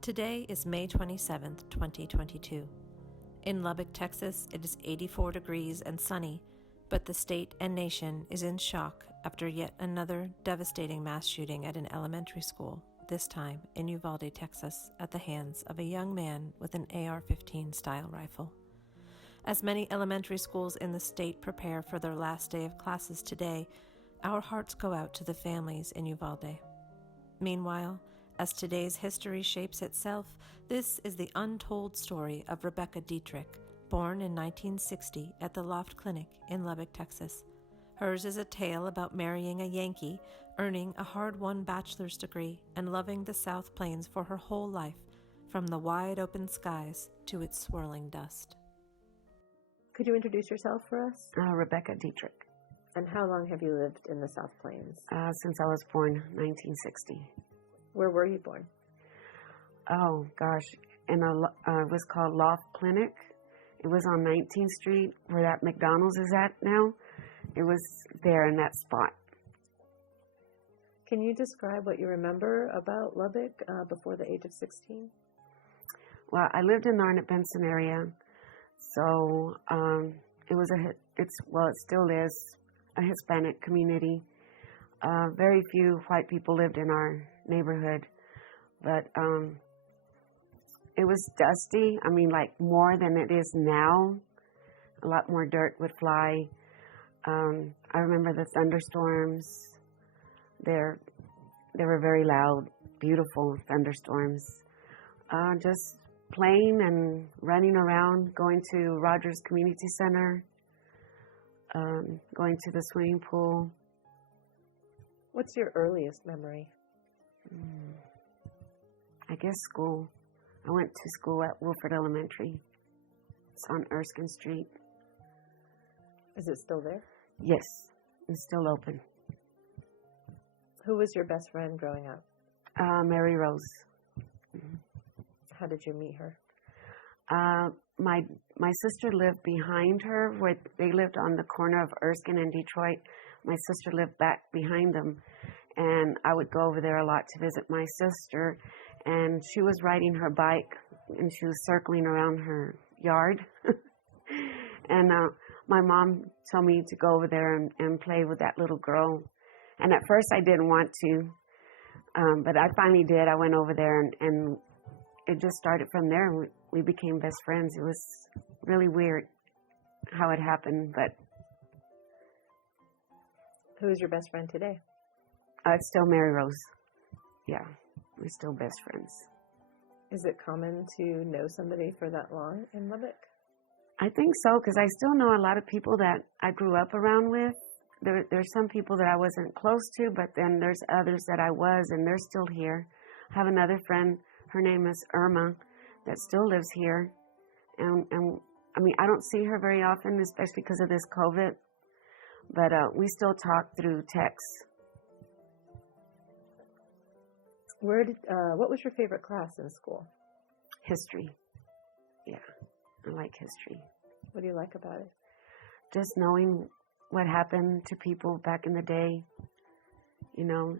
Today is May 27th, 2022. In Lubbock, Texas, it is 84 degrees and sunny, but the state and nation is in shock after yet another devastating mass shooting at an elementary school, this time in Uvalde, Texas, at the hands of a young man with an AR-15 style rifle. As many elementary schools in the state prepare for their last day of classes today, our hearts go out to the families in Uvalde. Meanwhile, as today's history shapes itself, this is the untold story of Rebecca Dietrich, born in 1960 at the Loft Clinic in Lubbock, Texas. Hers is a tale about marrying a Yankee, earning a hard-won bachelor's degree, and loving the South Plains for her whole life, from the wide-open skies to its swirling dust. Could you introduce yourself for us? Rebecca Dietrich. And how long have you lived in the South Plains? Since I was born, 1960. Where were you born? Oh, gosh. It was called Loft Clinic. It was on 19th Street, where that McDonald's is at now. It was there in that spot. Can you describe what you remember about Lubbock before the age of 16? Well, I lived in the Arnett-Benson area, so it still is a Hispanic community. Very few white people lived in our neighborhood, but it was dusty. I mean, like more than it is now. A lot more dirt would fly. I remember the thunderstorms. They were very loud, beautiful thunderstorms. Just playing and running around, going to Rogers Community Center, going to the swimming pool. What's your earliest memory? I guess school. I went to school at Wilford Elementary. It's on Erskine Street. Is it still there? Yes, it's still open. Who was your best friend growing up? Mary Rose. How did you meet her? My sister lived behind her, where they lived on the corner of Erskine and Detroit. My sister lived back behind them, and I would go over there a lot to visit my sister, and she was riding her bike, and she was circling around her yard, and my mom told me to go over there and play with that little girl, and at first I didn't want to, but I finally did. I went over there, and it just started from there. We became best friends. It was really weird how it happened, but... Who is your best friend today? It's still Mary Rose. Yeah, we're still best friends. Is it common to know somebody for that long in Lubbock? I think so, because I still know a lot of people that I grew up around with. There's some people that I wasn't close to, but then there's others that I was, and they're still here. I have another friend, her name is Irma, that still lives here. And I mean, I don't see her very often, especially because of this COVID. But we still talk through text. What was your favorite class in school? History. Yeah, I like history. What do you like about it? Just knowing what happened to people back in the day. You know,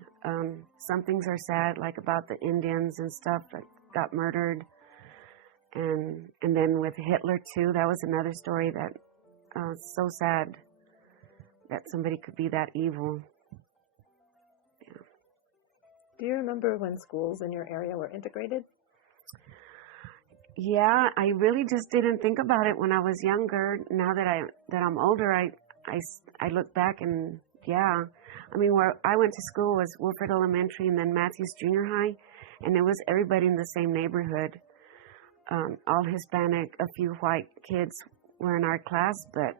some things are sad, like about the Indians and stuff that got murdered. And then with Hitler, too, that was another story that so sad. That somebody could be that evil. Yeah. Do you remember when schools in your area were integrated? Yeah, I really just didn't think about it when I was younger. Now that I'm older, I look back and yeah. I mean, where I went to school was Wilford Elementary and then Matthews Junior High, and it was everybody in the same neighborhood. All Hispanic, a few white kids were in our class, but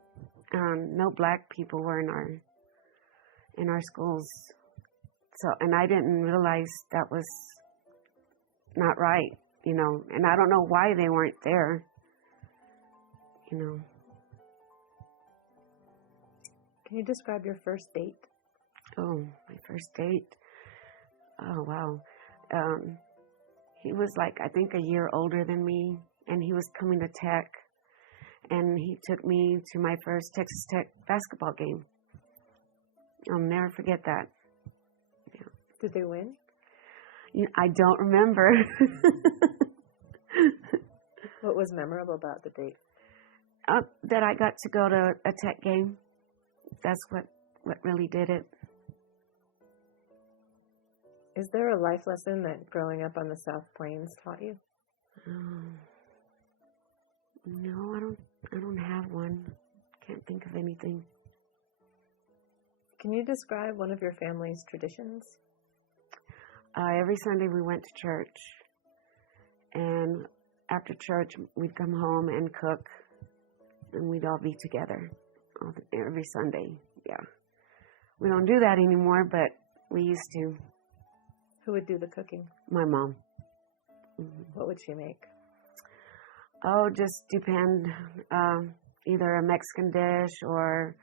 no black people were in our schools. So, and I didn't realize that was not right, you know, and I don't know why they weren't there, you know. Can you describe your first date? Oh, my first date. Oh, wow. He was like, I think, a year older than me, and he was coming to Tech. And he took me to my first Texas Tech basketball game. I'll never forget that. Yeah. Did they win? I don't remember. What was memorable about the date? That I got to go to a tech game. That's what really did it. Is there a life lesson that growing up on the South Plains taught you? No, I don't have one. Can't think of anything. Can you describe one of your family's traditions? Every Sunday we went to church, and after church we'd come home and cook, and we'd all be together every Sunday. Yeah, we don't do that anymore, but we used to. Who would do the cooking? My mom. Mm-hmm. What would she make? Oh, just depend. Either a Mexican dish or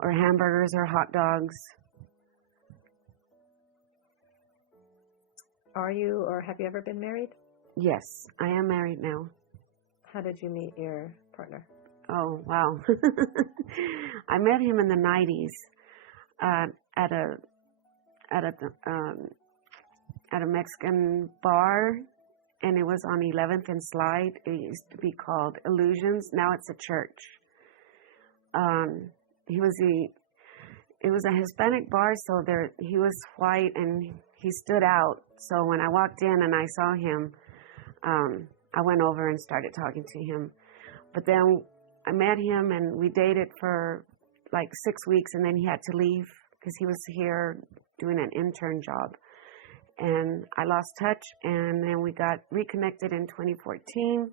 hamburgers or hot dogs. Are you or have you ever been married? Yes, I am married now. How did you meet your partner? Oh, wow. I met him in the 90s at a Mexican bar, and it was on 11th and Slide. It used to be called Illusions. Now it's a church. It was a Hispanic bar, so he was white and he stood out. So when I walked in and I saw him, I went over and started talking to him. But then I met him and we dated for like 6 weeks, and then he had to leave because he was here doing an intern job. And I lost touch, and then we got reconnected in 2014,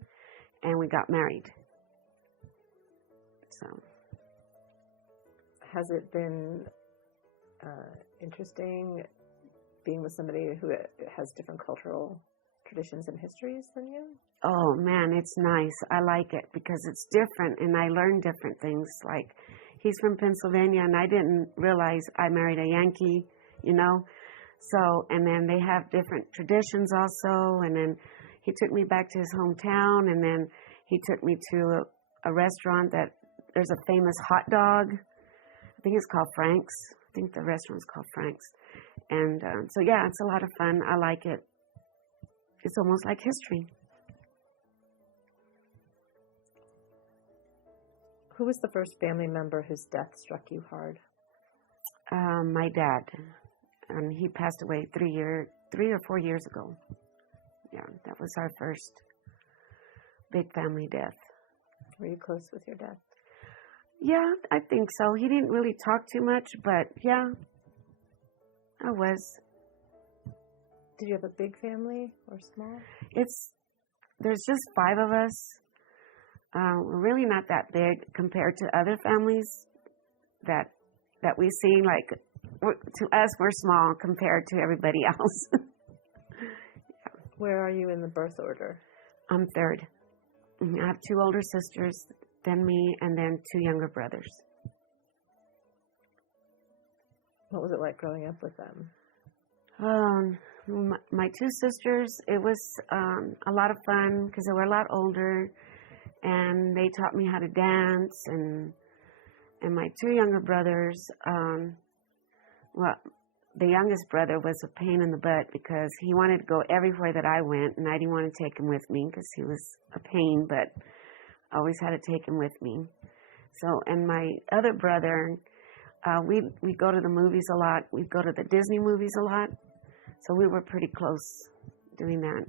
and we got married. So, has it been interesting being with somebody who has different cultural traditions and histories than you? Oh man, it's nice. I like it because it's different, and I learn different things. Like, he's from Pennsylvania, and I didn't realize I married a Yankee, you know. So, and then they have different traditions also, and then he took me back to his hometown, and then he took me to a restaurant that there's a famous hot dog. I think it's called Frank's. I think the restaurant's called Frank's. And so, yeah, it's a lot of fun. I like it. It's almost like history. Who was the first family member whose death struck you hard? My dad. And he passed away 3 or 4 years ago. Yeah, that was our first big family death. Were you close with your dad? Yeah, I think so. He didn't really talk too much, but yeah, I was. Did you have a big family or small? There's just 5 of us. We're really not that big compared to other families that we see. Like, to us, we're small compared to everybody else. Yeah. Where are you in the birth order? I'm third. I have 2 older sisters than me, and then 2 younger brothers. What was it like growing up with them? My 2 sisters, it was a lot of fun because they were a lot older, and they taught me how to dance. And my 2 younger brothers, well, the youngest brother was a pain in the butt because he wanted to go everywhere that I went, and I didn't want to take him with me because he was a pain, but I always had to take him with me. So, and my other brother, we go to the movies a lot. We go to the Disney movies a lot. So we were pretty close doing that.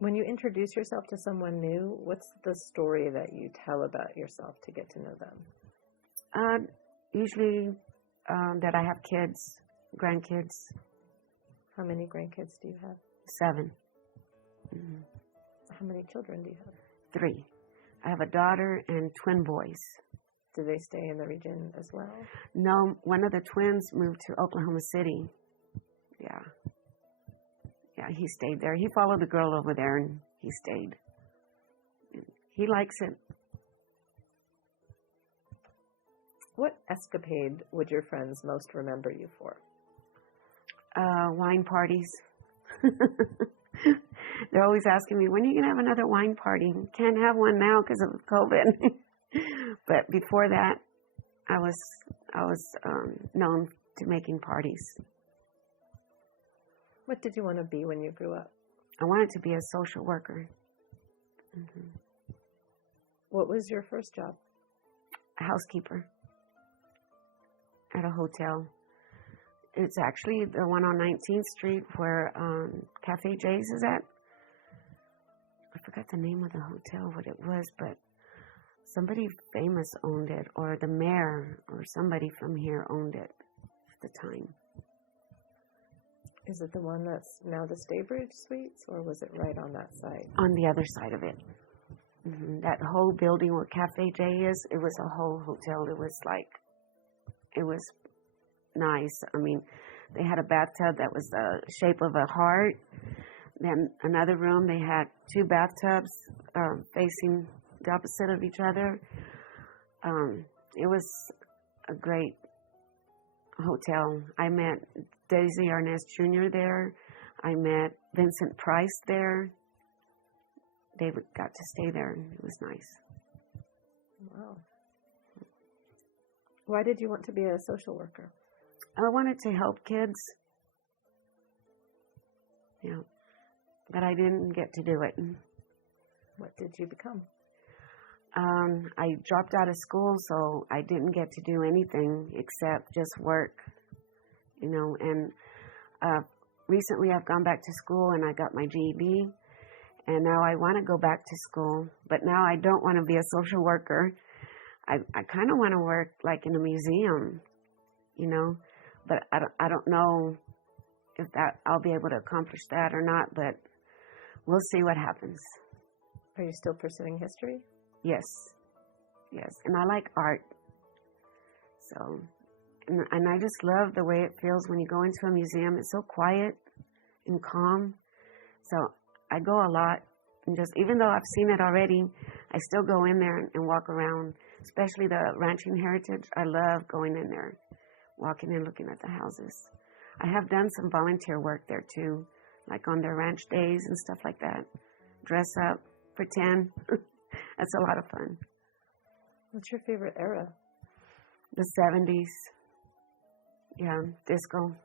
When you introduce yourself to someone new, what's the story that you tell about yourself to get to know them? Usually that I have kids, grandkids. How many grandkids do you have? 7. Mm-hmm. How many children do you have? 3. I have a daughter and twin boys. Do they stay in the region as well? No, one of the twins moved to Oklahoma City. Yeah. Yeah, he stayed there. He followed the girl over there, and he stayed. He likes it. What escapade would your friends most remember you for? Wine parties. They're always asking me, when are you going to have another wine party? Can't have one now because of COVID. But before that, I was known to making parties. What did you want to be when you grew up? I wanted to be a social worker. Mm-hmm. What was your first job? A housekeeper at a hotel. It's actually the one on 19th Street where Cafe J's is at. I forgot the name of the hotel, what it was, but somebody famous owned it, or the mayor or somebody from here owned it at the time. Is it the one that's now the Staybridge Suites, or was it right on that side? On the other side of it. Mm-hmm. That whole building where Cafe J is, it was a whole hotel. It was nice. I mean, they had a bathtub that was the shape of a heart. Then another room, they had two bathtubs facing the opposite of each other. It was a great hotel. I met Daisy Arnaz Jr. there. I met Vincent Price there. They got to stay there. It was nice. Wow. Why did you want to be a social worker? I wanted to help kids. Yeah. But I didn't get to do it. What did you become? I dropped out of school, so I didn't get to do anything except just work, and recently I've gone back to school and I got my GED, and now I want to go back to school, but now I don't want to be a social worker. I kind of want to work like in a museum, but I don't know if I'll be able to accomplish that or not, but we'll see what happens. Are you still pursuing history? Yes, and I like art. So, and I just love the way it feels when you go into a museum. It's so quiet and calm. So I go a lot, and just even though I've seen it already, I still go in there and walk around. Especially the ranching heritage. I love going in there, walking and looking at the houses. I have done some volunteer work there too, like on their ranch days and stuff like that. Dress up, pretend. That's a lot of fun. What's your favorite era? The 70s. Yeah, disco.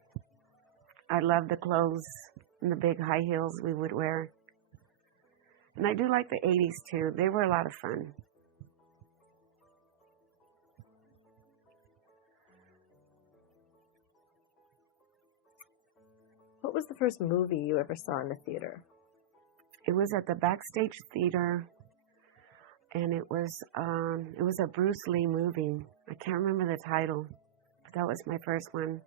I love the clothes and the big high heels we would wear. And I do like the 80s too. They were a lot of fun. What was the first movie you ever saw in the theater? It was at the Backstage Theater, and it was a Bruce Lee movie. I can't remember the title, but that was my first one.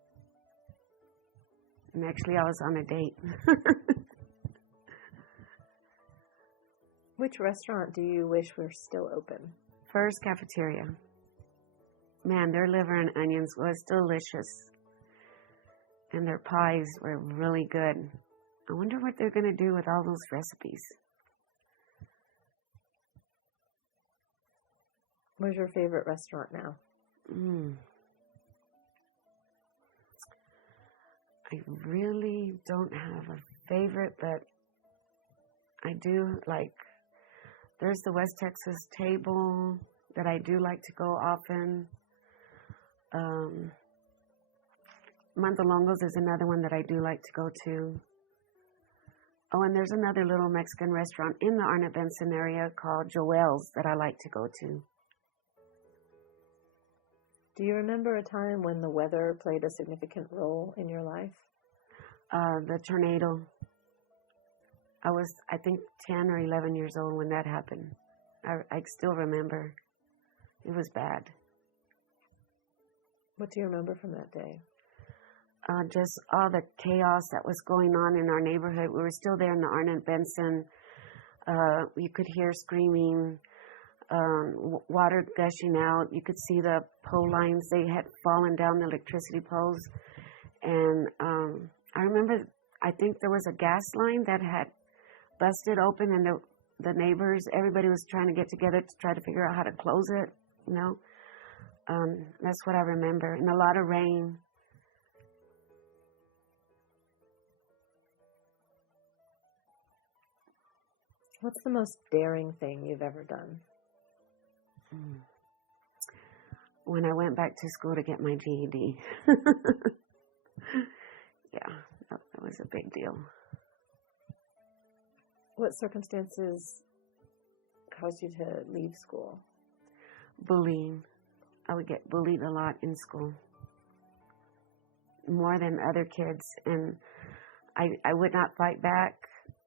And actually, I was on a date. Which restaurant do you wish were still open? First Cafeteria. Man, their liver and onions was delicious. And their pies were really good. I wonder what they're going to do with all those recipes. Where's your favorite restaurant now? I really don't have a favorite, but I do like, there's the West Texas Table that I do like to go often. Mantalongos is another one that I do like to go to. Oh, and there's another little Mexican restaurant in the Arnett-Benson area called Joel's that I like to go to. Do you remember a time when the weather played a significant role in your life? The tornado. I was, I think, 10 or 11 years old when that happened. I still remember. It was bad. What do you remember from that day? Just all the chaos that was going on in our neighborhood. We were still there in the Arnett-Benson. You could hear screaming, water gushing out. You could see the pole lines. They had fallen down, the electricity poles. And I remember, I think there was a gas line that had busted open, and the neighbors, everybody was trying to get together to try to figure out how to close it, That's what I remember. And a lot of rain. What's the most daring thing you've ever done? When I went back to school to get my GED. Yeah, That was a big deal. What circumstances caused you to leave school? Bullying. I would get bullied a lot in school, more than other kids, and I would not fight back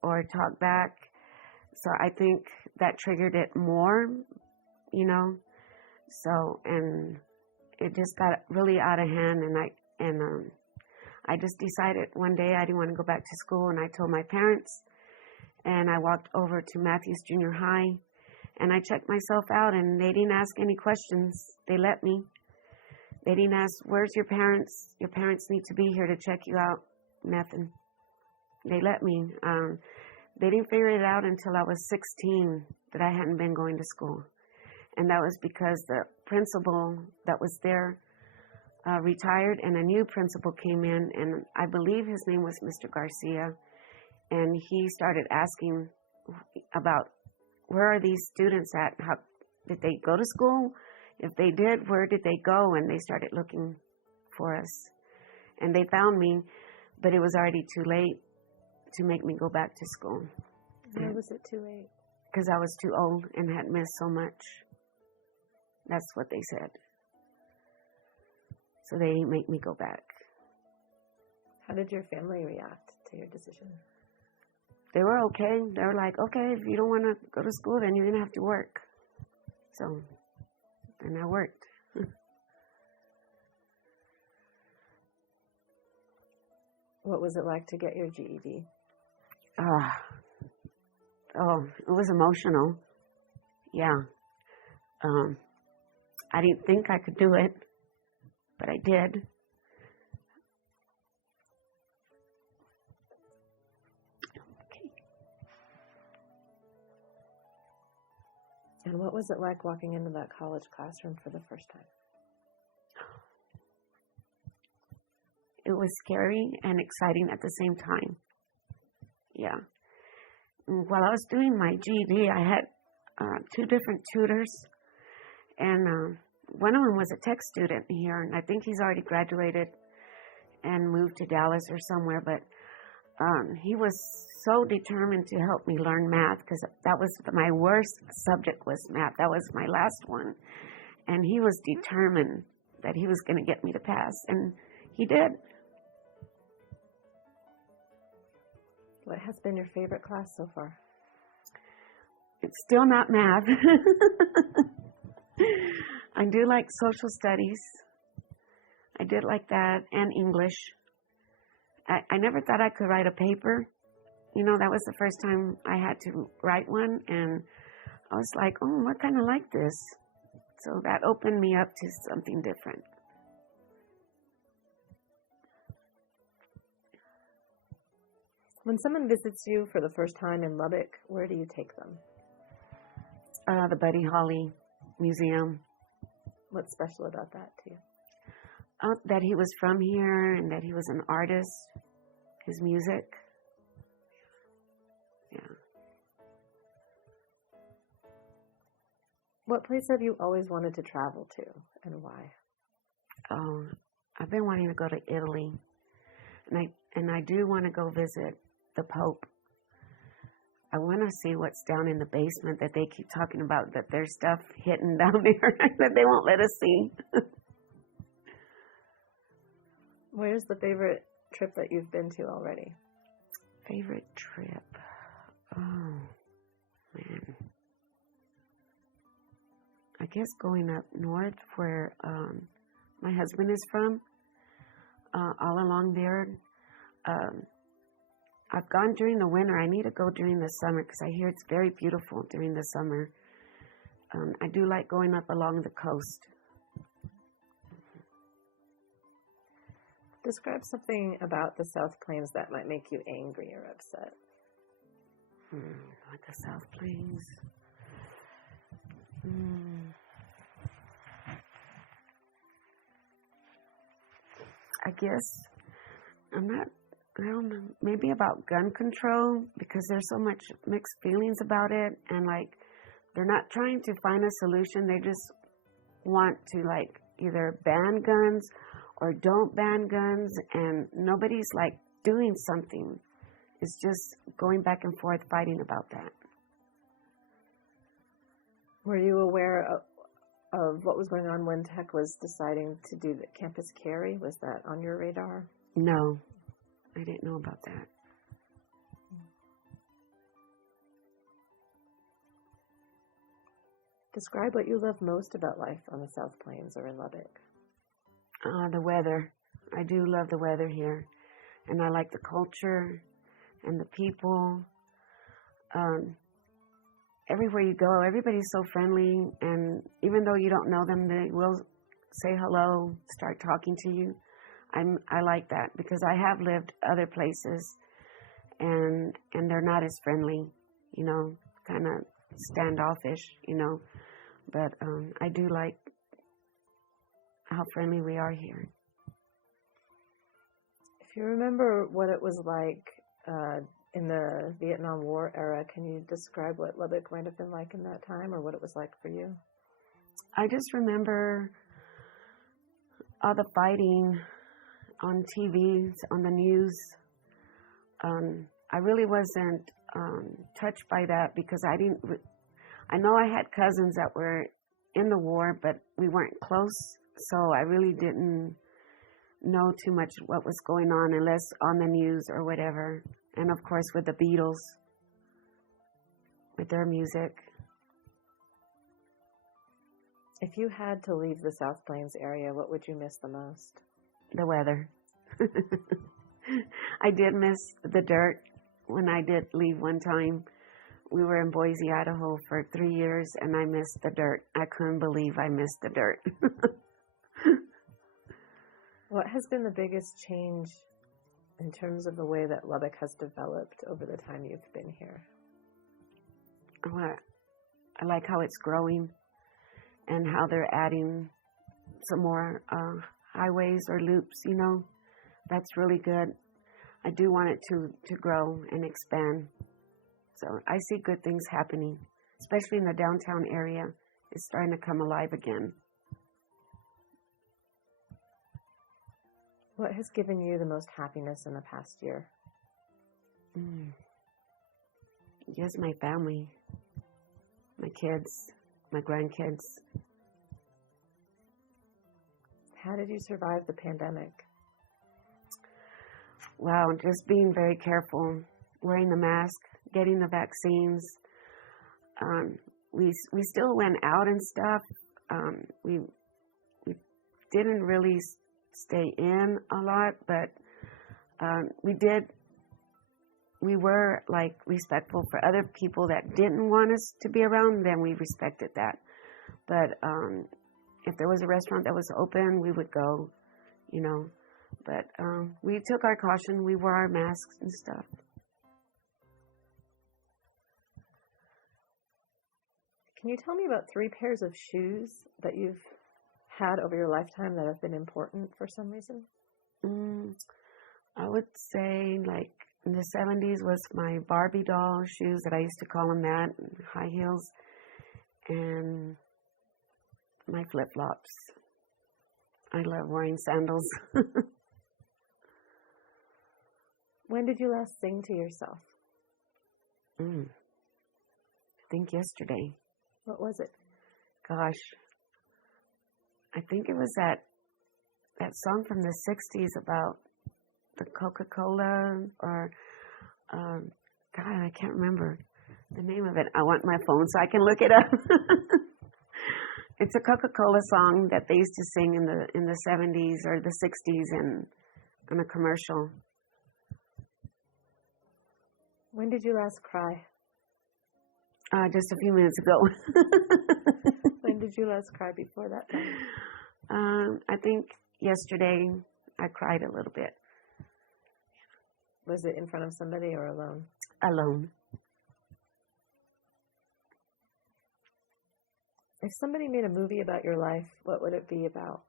or talk back, so I think that triggered it more, you know, so, and it just got really out of hand, and I just decided one day I didn't want to go back to school, and I told my parents, and I walked over to Matthews Junior High, and I checked myself out, and they didn't ask any questions. They let me. They didn't ask, where's your parents? Your parents need to be here to check you out. Nothing. They let me. They didn't figure it out until I was 16 that I hadn't been going to school. And that was because the principal that was there retired, and a new principal came in, and I believe his name was Mr. Garcia. And he started asking about, where are these students at? How did they go to school? If they did, where did they go? And they started looking for us. And they found me, but it was already too late to make me go back to school. Why was it too late? Because I was too old and had missed so much. That's what they said. So they didn't make me go back. How did your family react to your decision? They were okay. They were like, okay, if you don't want to go to school, then you're going to have to work. So then I worked. What was it like to get your GED? It was emotional. Yeah. I didn't think I could do it, but I did. And what was it like walking into that college classroom for the first time? It was scary and exciting at the same time. Yeah. While I was doing my GED, I had 2 different tutors, and one of them was a tech student here, and I think he's already graduated and moved to Dallas or somewhere, but he was so determined to help me learn math, because that was my worst subject, was math. That was my last one. And he was determined that he was going to get me to pass, and he did. What has been your favorite class so far? It's still not math. I do like social studies. I did like that, and English. I never thought I could write a paper. You know, that was the first time I had to write one, and I was like, oh, I kind of like this. So that opened me up to something different. When someone visits you for the first time in Lubbock, where do you take them? The Buddy Holly Museum. What's special about that to you? That he was from here and that he was an artist, his music. Yeah. What place have you always wanted to travel to, and why? Oh, I've been wanting to go to Italy, and I do want to go visit the Pope. I want to see what's down in the basement that they keep talking about, that there's stuff hidden down there that they won't let us see. Where's the favorite trip that you've been to already? Favorite trip? Oh, man. I guess going up north where my husband is from, all along there. I've gone during the winter. I need to go during the summer because I hear it's very beautiful during the summer. I do like going up along the coast. Describe something about the South Plains that might make you angry or upset. Like the South Plains. I guess I don't know, maybe about gun control, because there's so much mixed feelings about it, and like they're not trying to find a solution. They just want to like either ban guns or don't ban guns, and nobody's like doing something. It's just going back and forth fighting about that. Were you aware of what was going on when Tech was deciding to do the campus carry? Was that on your radar? No, I didn't know about that. Describe what you love most about life on the South Plains or in Lubbock. The weather. I do love the weather here. And I like the culture and the people. Everywhere you go, everybody's so friendly. And even though you don't know them, they will say hello, start talking to you. I like that because I have lived other places and they're not as friendly, you know, kind of standoffish, you know. But I do like how friendly we are here. If you remember what it was like in the Vietnam War era, can you describe what Lubbock might have been like in that time or what it was like for you? I just remember all the fighting on TV, on the news. I really wasn't touched by that because I know I had cousins that were in the war, but we weren't close, so I really didn't know too much what was going on unless on the news or whatever. And of course with the Beatles, with their music. If you had to leave the South Plains area, what would you miss the most? The weather. I did miss the dirt when I did leave one time. We were in Boise, Idaho for 3 years, and I missed the dirt. I couldn't believe I missed the dirt. What has been the biggest change in terms of the way that Lubbock has developed over the time you've been here? I like how it's growing and how they're adding some more highways or loops, you know. That's really good. I do want it to grow and expand. So I see good things happening, especially in the downtown area. It's starting to come alive again. What has given you the most happiness in the past year? Just my family, my kids, my grandkids. How did you survive the pandemic? Wow, just being very careful, wearing the mask, getting the vaccines. We still went out and stuff. We didn't really stay in a lot, but we were like respectful for other people that didn't want us to be around, then we respected that. But if there was a restaurant that was open, we would go, you know. But we took our caution. We wore our masks and stuff. Can you tell me about 3 pairs of shoes that you've had over your lifetime that have been important for some reason? I would say like in the 70s was my Barbie doll shoes that I used to call them that, high heels, and my flip-flops. I love wearing sandals. When did you last sing to yourself? I think yesterday. What was it? Gosh, I think it was that song from the 60s about the Coca-Cola or, God, I can't remember the name of it. I want my phone so I can look it up. It's a Coca-Cola song that they used to sing in the 70s or the 60s in a commercial. When did you last cry? Just a few minutes ago. When did you last cry before that time? I think yesterday I cried a little bit. Was it in front of somebody or alone? Alone. If somebody made a movie about your life, what would it be about?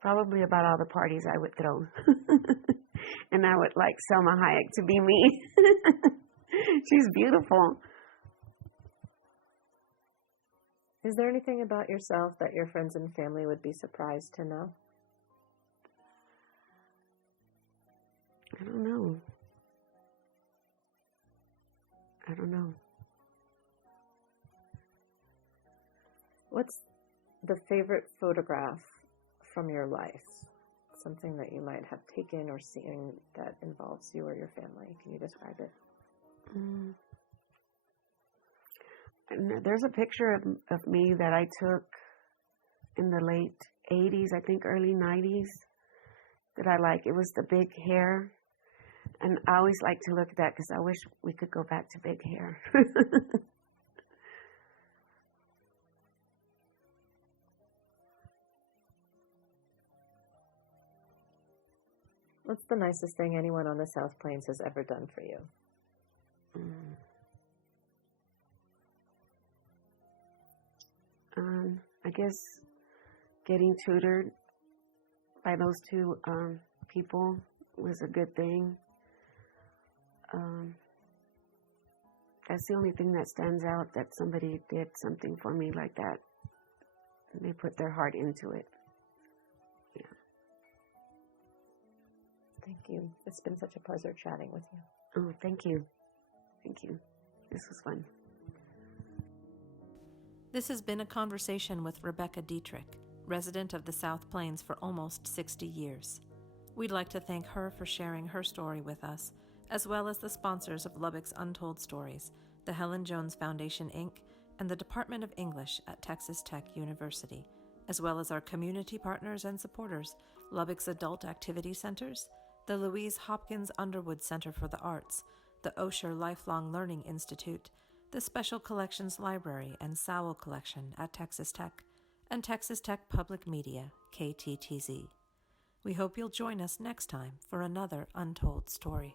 Probably about all the parties I would throw. And I would like Selma Hayek to be me. She's beautiful. Is there anything about yourself that your friends and family would be surprised to know? I don't know. What's the favorite photograph from your life? Something that you might have taken or seen that involves you or your family. Can you describe it? And there's a picture of me that I took in the late 80s, I think early 90s, that I like. It was the big hair. And I always like to look at that because I wish we could go back to big hair. What's the nicest thing anyone on the South Plains has ever done for you? I guess getting tutored by those two people was a good thing. That's the only thing that stands out, that somebody did something for me like that. And they put their heart into it. Yeah. Thank you. It's been such a pleasure chatting with you. Oh, thank you. Thank you. This was fun. This has been a conversation with Rebecca Dietrich, resident of the South Plains for almost 60 years. We'd like to thank her for sharing her story with us, as well as the sponsors of Lubbock's Untold Stories, the Helen Jones Foundation, Inc., and the Department of English at Texas Tech University, as well as our community partners and supporters, Lubbock's Adult Activity Centers, the Louise Hopkins Underwood Center for the Arts, the Osher Lifelong Learning Institute, the Special Collections Library and Sowell Collection at Texas Tech, and Texas Tech Public Media, KTTZ. We hope you'll join us next time for another Untold Story.